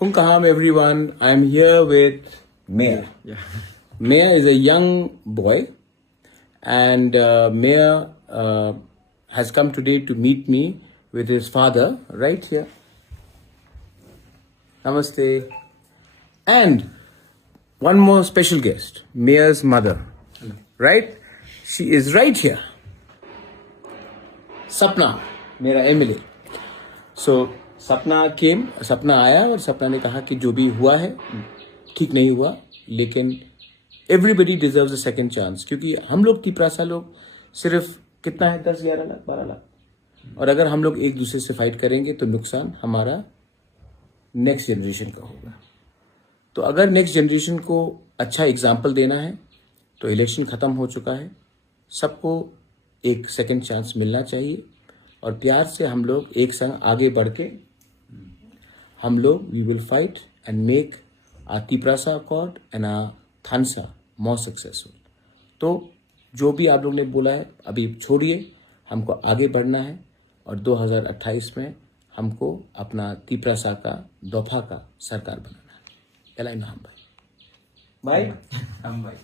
Punkaham everyone, I'm here with Mayor. Mayor is a young boy and Mayor has come today to meet me with his father right here. Namaste. And one more special guest, Mayor's mother. Right? She is right here. Sapna, मेरा MLA. So सपना आया और सपना ने कहा कि जो भी हुआ है ठीक नहीं हुआ, लेकिन everybody deserves a second chance, क्योंकि हम लोग तिपरासा लोग सिर्फ कितना है 10, 11 लाख, 12 लाख, और अगर हम लोग एक दूसरे से फाइट करेंगे तो नुकसान हमारा नेक्स्ट जनरेशन का होगा. तो अगर नेक्स्ट जनरेशन को अच्छा एग्जाम्पल देना है तो इलेक्शन खत्म हो चुका है, सबको एक सेकंड चांस मिलना चाहिए और प्यार से हम लोग एक संग आगे बढ़ के हम लोग we will fight and make our Tiprasa accord and our Thansa more successful. तो जो भी आप लोग ने बोला है अभी छोड़िए, हमको आगे बढ़ना है और 2028 में हमको अपना तिपरासा का दफा का सरकार बनाना है. एलाइन हम भाई. हम भाई